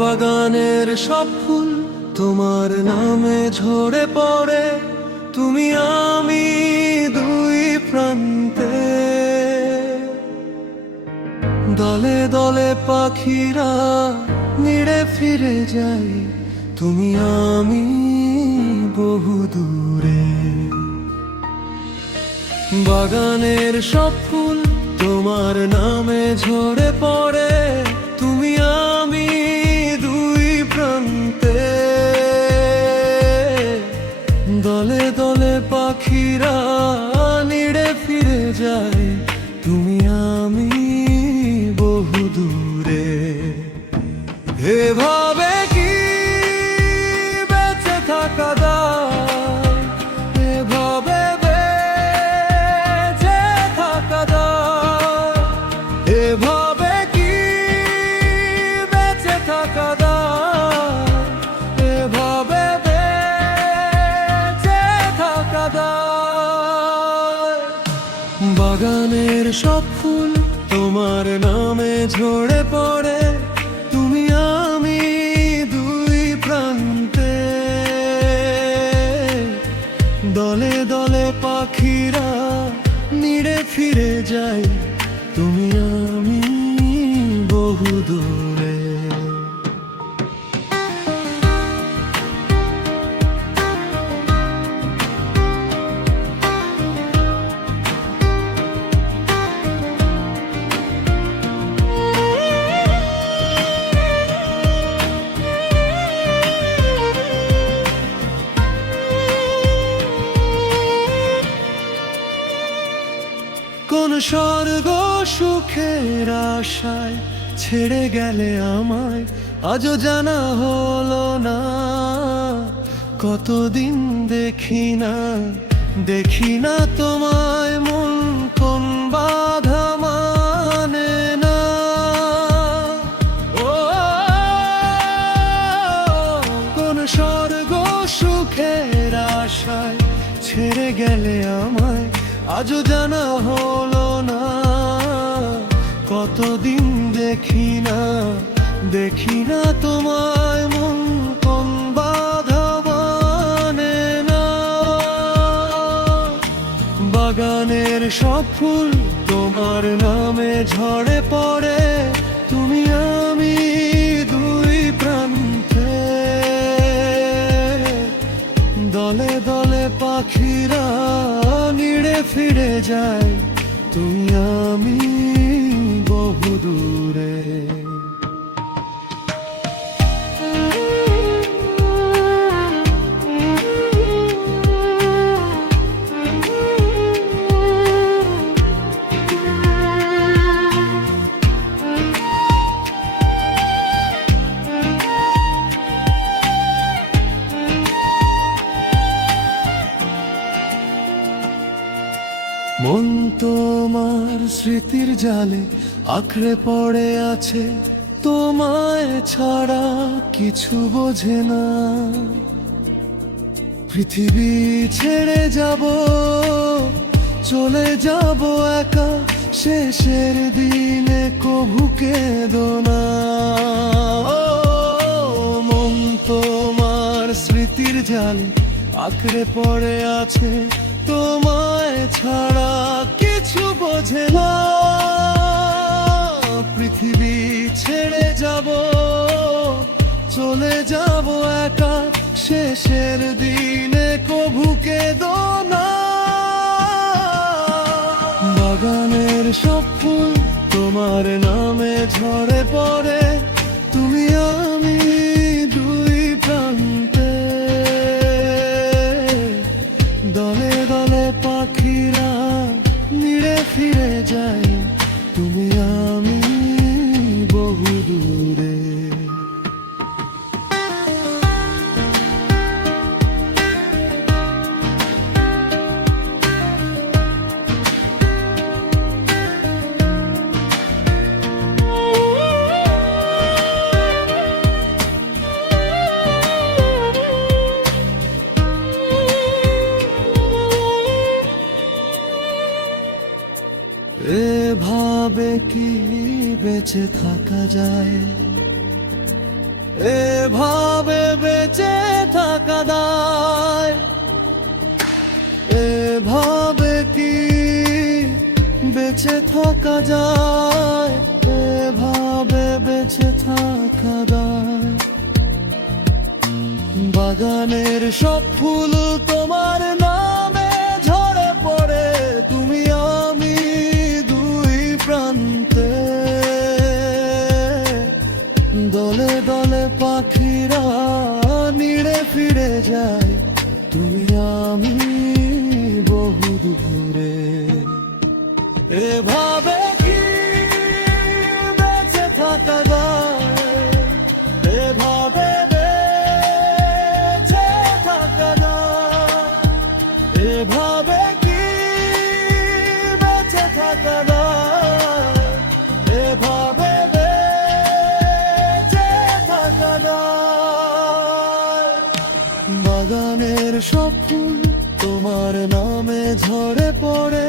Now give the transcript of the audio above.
বাগানের সব ফুল তোমার নামে ঝরে পড়ে, তুমি আমি দুই প্রান্তে। দলে দলে পাখিরা নিড়ে ফিরে যাই, তুমি আমি বহু দূরে। বাগানের সব ফুল তোমার নামে ঝরে পড়ে, তুমি আমি দুই প্রান্তে। দলে দলে পাখিরা নিড়ে ফিরে যায়, তুমি আমি বহু দূরে। এভাবে কি বেঁচে থাকা যায়, এভাবে বেঁচে থাকা যায়, এভাবে কি বেঁচে থাকা যায়, এভাবে বেঁচে থাকা যায়। বাগানের সব ফুল তোমার নামে ঝরে পড়ে, তুমি আমি দুই প্রান্তে। দলে দলে পাখিরা নিড়ে ফিরে যায়, তুমি আমি বহু দূরে। কোন স্বর্গ সুখের আশায় ছেড়ে গেলে আমায়, আজও জানা হলো না। কতদিন দেখি না দেখি না তোমায়, মন কোন বাধা মানে না। ও কোন স্বর্গ সুখের আশায় ছেড়ে গেলে আমায়, আজও জানা হলো না। কতদিন দেখি না তোমায়, মন কোন বাধা মানে না। বাগানের সব ফুল তোমার নামে ঝরে পড়ে, তুমি আমি দুই প্রান্তে। দলে দলে পাখিরা নিড়ে ফিরে যায়, তুমি আমি বহু দূরে। মন তোমার স্মৃতির জালে আঁকড়ে পড়ে আছে, তোমায় ছাড়া কিছু বোঝে না। পৃথিবী ছেড়ে যাব, চলে যাব একা, শেষের দিনে কভু কেঁদো না। মন তোমার স্মৃতির জালে আঁকড়ে পড়ে আছে, তোমায় ছাড়া কিছু বোঝে না। পৃথিবী ছেড়ে যাব, চলে যাব একা, শেষের দিনে কভু কেঁদো না। বাগানের সব ফুল তোমার নামে ঝরে পড়ে, তুমি আমি দুই প্রান্তে। দলে দলে পাখিরা নিড়ে ফিরে যায়, তুমি আমি বহু দূরে। এভাবে কি বেঁচে থাকা যায়, এভাবে বেঁচে থাকা দায়, এভাবে কি বেঁচে থাকা যায়, এভাবে বেঁচে থাকা দায়। বাগানের সব ফুল তোমার নামে ঝরে পড়ে, তুমি আমি দুই প্রান্তে। দলে দলে পাখিরা নিড়ে ফিরে যায়, তুমি আমি বহু দূরে। এভাবে কি বেঁচে থাকা যায়, এভাবে বেঁচে থাকা যায়, এভাবে কি বেঁচে থাকা যায়, এভাবে বেঁচে থাকা যায়। বাগানের সব ফুল তোমার নামে ঝরে পড়ে,